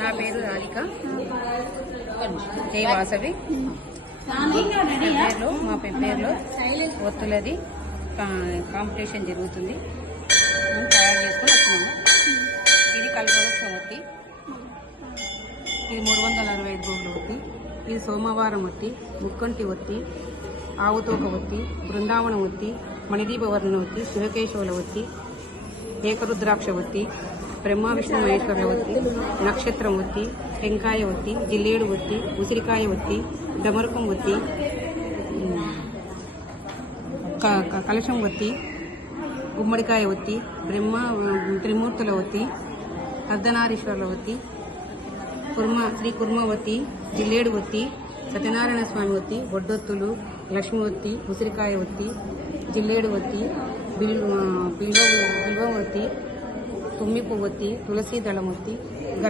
నా పేరు రాధిక, జై వాసవి. మా పెబ్బేరులో ఒత్తులది కాంపిటీషన్ జరుగుతుంది. మేము తయారు చేసుకొని వచ్చినాము. ఇది కల్పవృక్షం ఒత్తి, ఇది 365 రోజుల ఒత్తి, ఇది సోమవారం ఒత్తి, ముక్కంటి ఒత్తి, ఆవుతోక ఒత్తి, బృందావనం ఒత్తి, మణిదీపవర్ణ ఒత్తి, శివకేశవుల ఒత్తి, ఏకరుద్రాక్ష ఒత్తి, బ్రహ్మ విష్ణు మహేశ్వరుల ఒత్తి, నక్షత్రం ఒత్తి, టెంకాయ ఒత్తి, జిల్లేడు ఒత్తి, ఉసిరికాయ ఒత్తి, డమరుకం ఒత్తి, కలశం ఒత్తి, గుమ్మడికాయ ఒత్తి, బ్రహ్మ త్రిమూర్తుల ఒత్తి, అర్ధనారీశ్వరుల ఒత్తి, శ్రీ కుర్మ ఒత్తి, జిల్లేడు ఒత్తి, సత్యనారాయణ స్వామి ఒత్తి, బొడ్డొత్తులు, లక్ష్మి ఒత్తి, ఉసిరికాయ ఒత్తి, జిల్లేడు ఒత్తి, బిల్వం ఒత్తి, తుమ్మి పువ్వు ఒత్తి, తులసి దళం ఒత్తి,